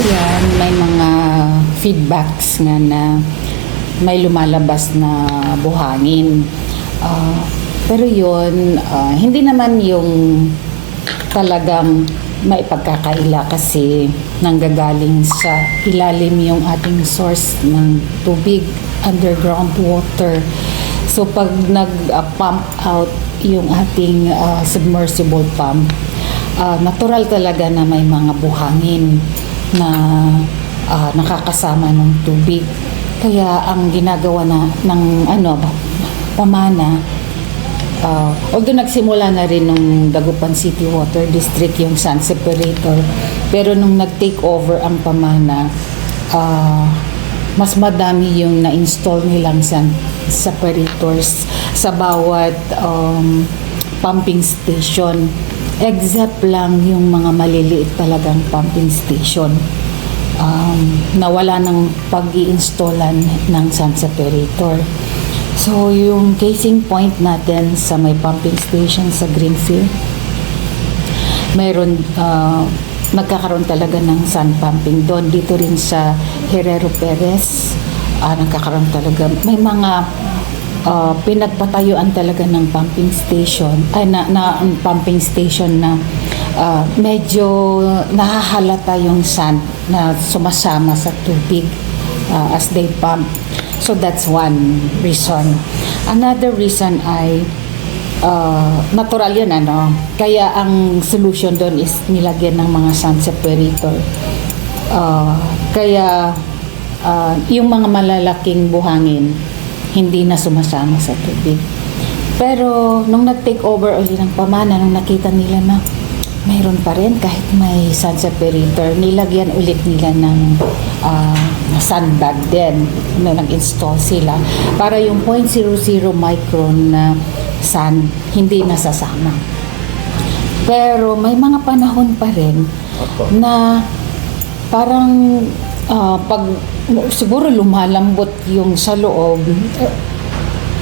yan, may mga feedbacks nga na may lumalabas na buhangin. Pero yun, hindi naman yung talagang may pagkakaila kasi nanggagaling sa ilalim yung ating source ng tubig, underground water. So pag nag-pump out yung ating submersible pump, natural talaga na may mga buhangin na nakakasama ng tubig. Kaya ang ginagawa ng pamana, although nagsimula na rin nung Dagupan City Water District yung sand separator, pero nung nag-take over ang pamana, mas madami yung na-install nilang sand separators sa bawat pumping station, except lang yung mga maliliit talagang pumping station na wala ng pag-i-installan ng sand separator. So, yung casing point natin sa may pumping station sa Greenfield, mayroon, nagkakaroon talaga ng sand pumping doon. Dito rin sa Herrero Perez, nagkakaroon talaga. May mga pinagpatayuan talaga ng pumping station, pumping station na medyo nahahalata yung sand na sumasama sa tubig as they pump. So that's one reason. Another reason ay natural yun, kaya ang solution doon is nilagyan ng mga sand separator. Kaya yung mga malalaking buhangin hindi na sumasama sa tubig. Pero nung nag-take over ulit ng pamana, nung nakita nila na mayroon pa rin kahit may sand separator, nilagyan ulit nila ng sandbag din na nag-install sila para yung 0.00 micron na sand hindi nasasama. Pero may mga panahon pa rin na parang pag siguro lumalambot yung sa loob,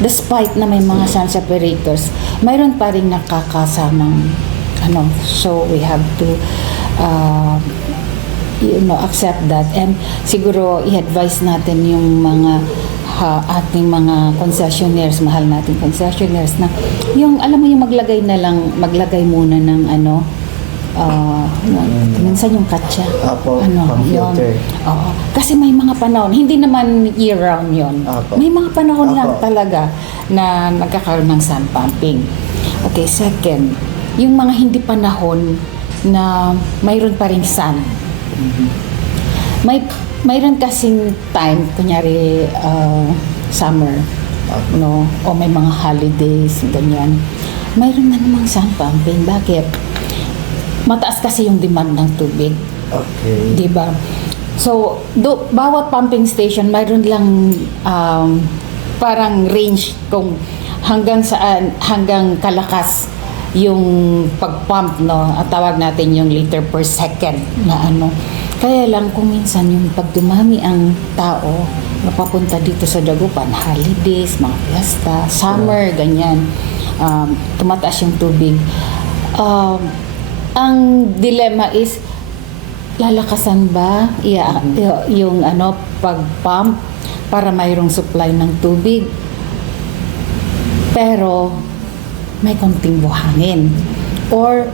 despite na may mga sand separators, mayroon pa rin nakakasamang so we have to accept that, and siguro i-advise natin yung mga ating mga concessionaires, mahal nating concessionaires, na yung alam mo yung maglagay muna ng minsan yung katsa. Yun. Kasi may mga panahon, hindi naman year-round yun. May mga panahon lang talaga na nagkakaroon ng sand pumping. Okay, second, yung mga hindi panahon na mayroon pa rin sand. Mayroon kasing time, kunyari summer, o may mga holidays, ganyan. Mayroon na namang sand pumping. Bakit? Mataas kasi yung demand ng tubig. Okay. Diba? So, bawat pumping station, mayroon lang parang range kung hanggang saan, hanggang kalakas yung pag-pump, at tawag natin yung liter per second na Kaya lang kung minsan yung pagdumami ang tao napapunta dito sa Dagupan, holidays, mga fiesta, summer, ganyan, tumataas yung tubig. Ang dilemma is, lalakasan ba yung pag-pump para mayroong supply ng tubig? Pero may konting buhangin, or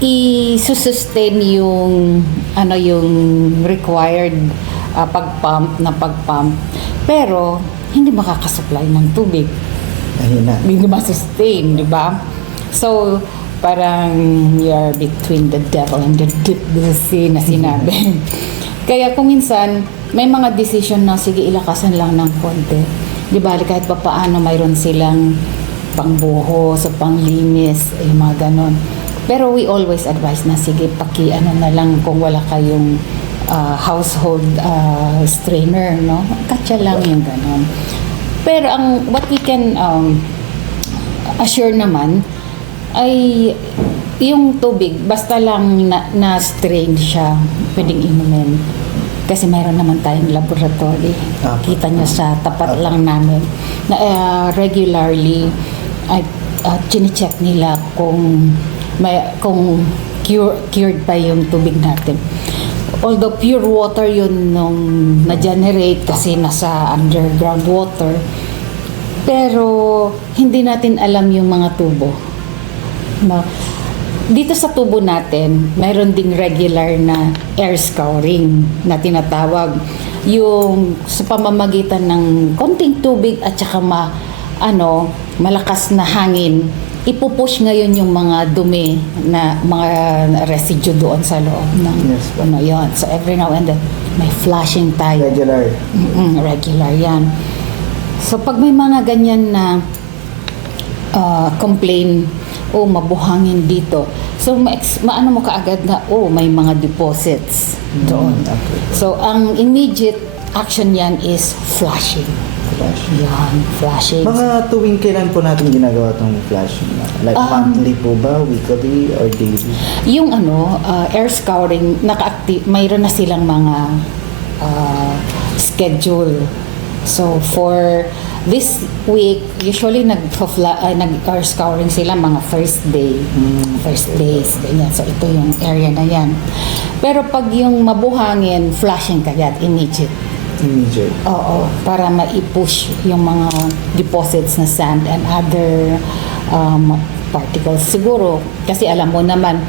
i-sustain yung required pag-pump, pero hindi makakasupply ng tubig. Hindi ma-sustain, di ba? So parang you're between the devil and the deep blue sea na sinabi. Kaya kung minsan may mga decision na sige ilakasan lang ng konti, di ba, kahit pa paano mayroon silang pangbuhos o panglinis, yung mga ganon. Pero we always advise na sige na lang kung wala kayong household strainer, katsa lang yung ganon. Pero what we can assure naman ay yung tubig, basta lang na-strain siya, pwedeng inumin. Kasi mayroon naman tayong laboratory. Kita nyo sa tapat lang namin na regularly ay chine-check nila kung cured pa yung tubig natin. although pure water yun nung na-generate kasi nasa underground water, pero hindi natin alam yung mga tubo. No? Dito sa tubo natin, mayroon ding regular na air scouring na tinatawag. Yung sa pamamagitan ng konting tubig at saka malakas na hangin, ipupush ngayon yung mga dumi na mga residue doon sa loob ng yon. So every now and then may flashing tayo. Regular. Regular yan. So pag may mga ganyan na complain, mabuhangin dito. So maano mo kaagad na may mga deposits doon. Okay. So ang immediate action yan is flushing. Yan, flashing. Mga tuwing kailan po natin ginagawa itong flashing? Like monthly po ba, weekly, or daily? Yung air scouring, mayroon na silang mga schedule. So for this week, usually nag-air scouring sila mga first days, ganyan. So ito yung area na yan. Pero pag yung mabuhangin, flashing kagad, immediate. Oo, para ma-push yung mga deposits na sand and other particles. Siguro, kasi alam mo naman,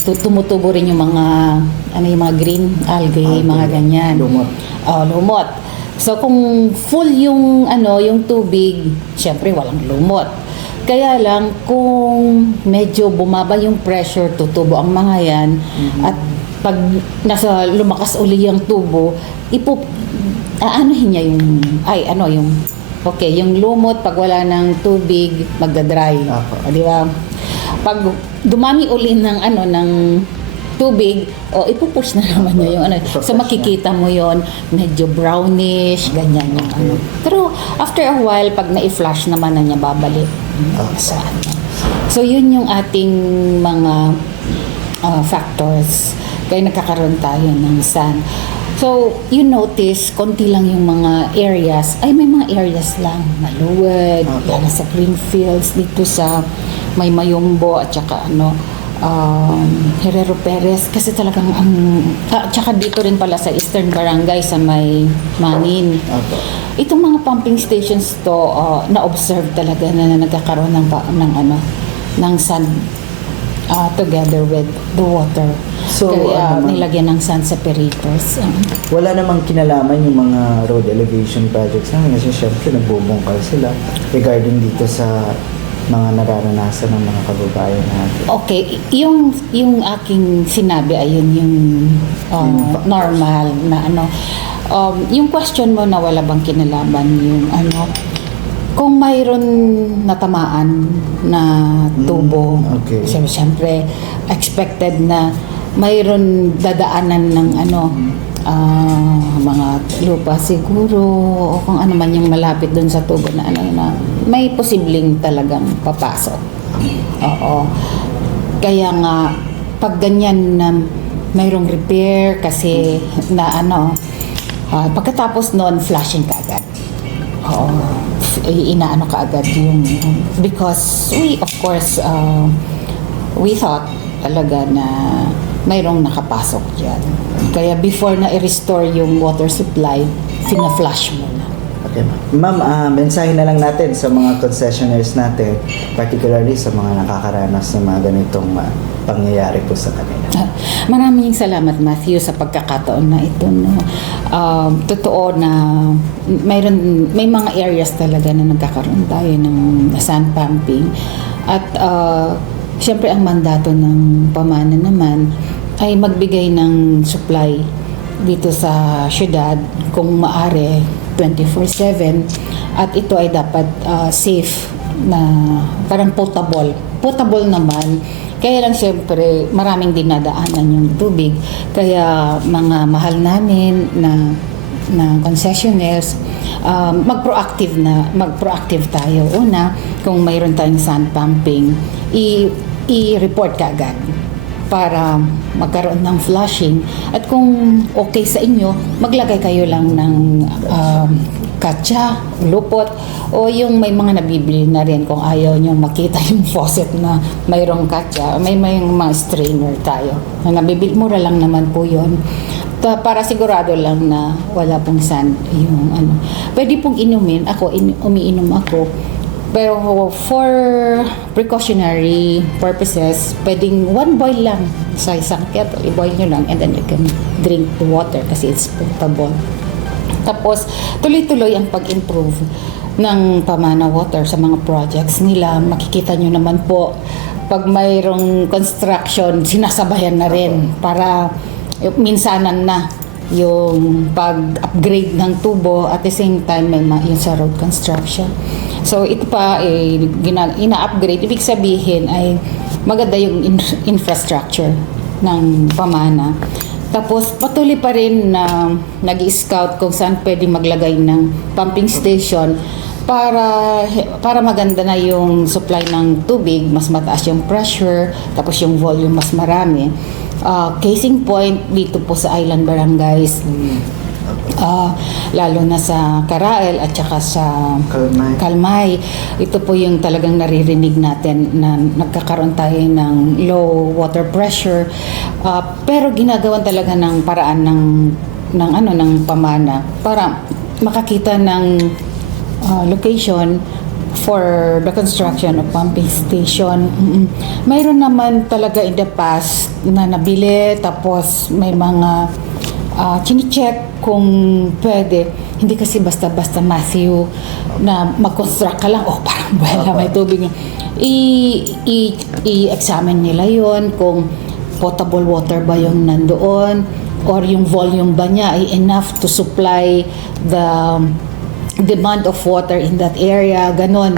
tumutubo rin yung mga green algae, mga ganyan. Lumot. Lumot. So kung full yung tubig, syempre walang lumot. Kaya lang kung medyo bumaba yung pressure, tutubo ang mga yan. At pag lumakas uli yung tubo, yung lumot pag wala ng tubig, magdadry. Di ba? Pag dumami uli ng tubig, ipupush na naman niya yung So makikita mo yon, medyo brownish, ganyan yung Pero after a while, pag na-flash naman na niya, babalik sa So yun yung ating mga factors. Kaya nagkakaroon tayo ng sand. So, you notice, konti lang yung mga areas. May mga areas lang. Maluwag, sa Greenfields, dito sa may Mayumbo, at saka Herrero Perez. Kasi talagang tsaka dito rin pala sa Eastern Barangay, sa may Mangin. Itong mga pumping stations to, na-observe talaga na nagkakaroon ng sand together with the water. So, kaya nilagyan ng sand separators. Wala namang kinalaman yung mga road elevation projects namin kasi syempre nagbubungkal sila regarding dito sa mga nararanasan ng mga kababayan natin. Okay, yung aking sinabi ayun yung normal na yung question mo na wala bang kinalaman yung kung mayroon natamaan na tubo, siyempre expected na mayroon dadaanan ng mga lupa siguro o kung ano man yung malapit doon sa tubo na may posibleng talagang papasok. Oo. Kaya nga pag ganyan na mayroong repair kasi na pagkatapos noon flashing kaagad. Oo. Inaano kaagad yung because we of course we thought talaga na mayroong nakapasok dyan. Kaya before na i-restore yung water supply, fina-flush mo na. Okay, ma'am, mensahe na lang natin sa mga concessionaires natin, particularly sa mga nakakaranas ng mga ganitong pangyayari po sa kanila. Maraming salamat, Matthew, sa pagkakataon na ito. Totoo na may mga areas talaga na nagkakaroon tayo ng sand pumping. At siyempre ang mandato ng pamana naman ay magbigay ng supply dito sa syudad kung maaari 24/7 at ito ay dapat safe na parang potable naman. Kaya lang siyempre maraming dinadaanan yung tubig kaya mga mahal namin na concessionaires mag-proactive tayo. Una, kung mayroon tayong sand pumping, i-report ka agad para magkaroon ng flushing. At kung okay sa inyo, maglagay kayo lang ng katsa, lupot, o yung may mga nabibili na rin kung ayaw nyo makita yung faucet na mayroong katsa. May mga strainer tayo. Nabibili, mura lang naman po yun. para sigurado lang na wala pong sand yung ano. Pwede pong inumin. Ako, umiinom ako. Pero for precautionary purposes, pwedeng one boil lang sa isang kettle. I-boil nyo lang and then you can drink the water kasi it's potable. Tapos, tuloy-tuloy ang pag-improve ng Pamana Water sa mga projects nila. Makikita nyo naman po, pag mayroong construction, sinasabayan na rin para minsanan na yung pag-upgrade ng tubo at the same time may yung sa road construction. So ito pa ina-upgrade, ibig sabihin ay maganda yung infrastructure ng Pamana. Tapos patuloy pa rin na nag-i-scout kung saan pwede maglagay ng pumping station para maganda na yung supply ng tubig, mas mataas yung pressure, tapos yung volume mas marami. Case in point dito po sa Island Barangays, lalo na sa Carael at saka sa Calmay. Ito po yung talagang naririnig natin na nagkakaroon tayo ng low water pressure, pero ginagawan talaga ng paraan ng Pamana para makakita ng location for the construction of pumping station. Mayroon naman talaga in the past na nabili, tapos may mga chine-check kung pwede. Hindi kasi basta-basta, Matthew, na mag-construct ka lang, parang wala, may tubig. I-examine nila yon kung potable water ba yung nandoon or yung volume ba niya ay enough to supply the demand of water in that area, ganon.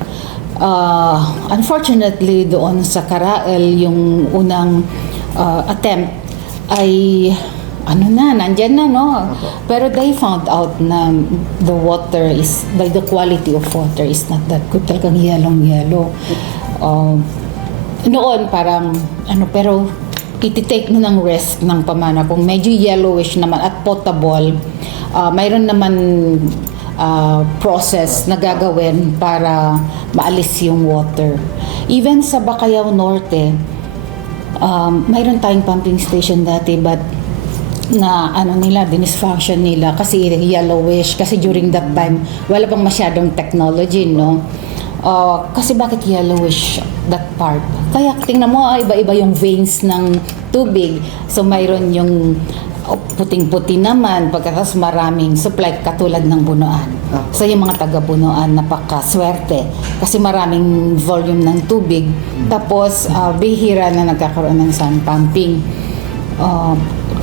Unfortunately, doon sa Carael, yung unang attempt ay nandyan na, no? Pero they found out na the water is, the quality of water is not that good. Talagang yellow. Noon parang, pero iti-take mo ng risk ng Pamana. Kung medyo yellowish naman at potable, mayroon naman process na gagawin para maalis yung water. Even sa Bacayao Norte, mayroon tayong pumping station dati, but na dinisfunction nila kasi yellowish, kasi during that time wala pang masyadong technology, no? Kasi bakit yellowish that part? Kaya tingnan mo, iba-iba yung veins ng tubig. So mayroon yung puting-puti naman, pagkatapos maraming supply katulad ng Bunuan. So yung mga taga-Bunuan, napakaswerte kasi maraming volume ng tubig. Tapos bihira na nagkakaroon ng sun pumping.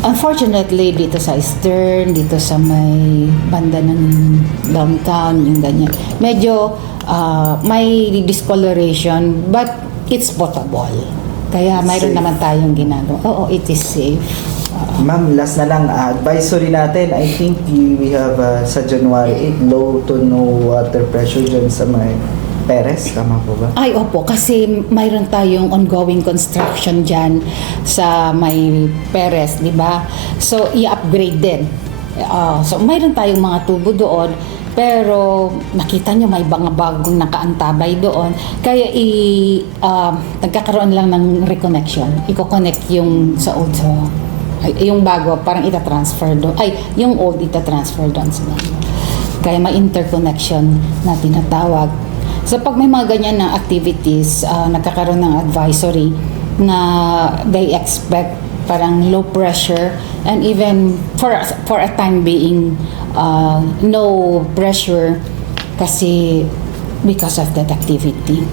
Unfortunately, dito sa Eastern, dito sa may banda ng downtown, yung ganyan, medyo may discoloration, but it's potable. Kaya mayroon naman tayong ginagawa. It is safe. Ma'am, last na lang, advisory natin, I think we have sa January 8, low to no water pressure dyan sa may Perez, tama po ba? Ay, opo, kasi mayroon tayong ongoing construction dyan sa may Perez, di ba? So, i-upgrade din. So, mayroon tayong mga tubo doon, pero nakita nyo may mga bagong nakaantabay doon. Kaya nagkakaroon lang ng reconnection. I-connect yung sa old, yung bago, parang ita-transfer doon. Yung old ita-transfer doon sa bago. Kaya may interconnection na tinatawag. So pag may mga ganyan na activities, nagkakaroon ng advisory na they expect parang low pressure and even for a time being no pressure kasi because of that activity.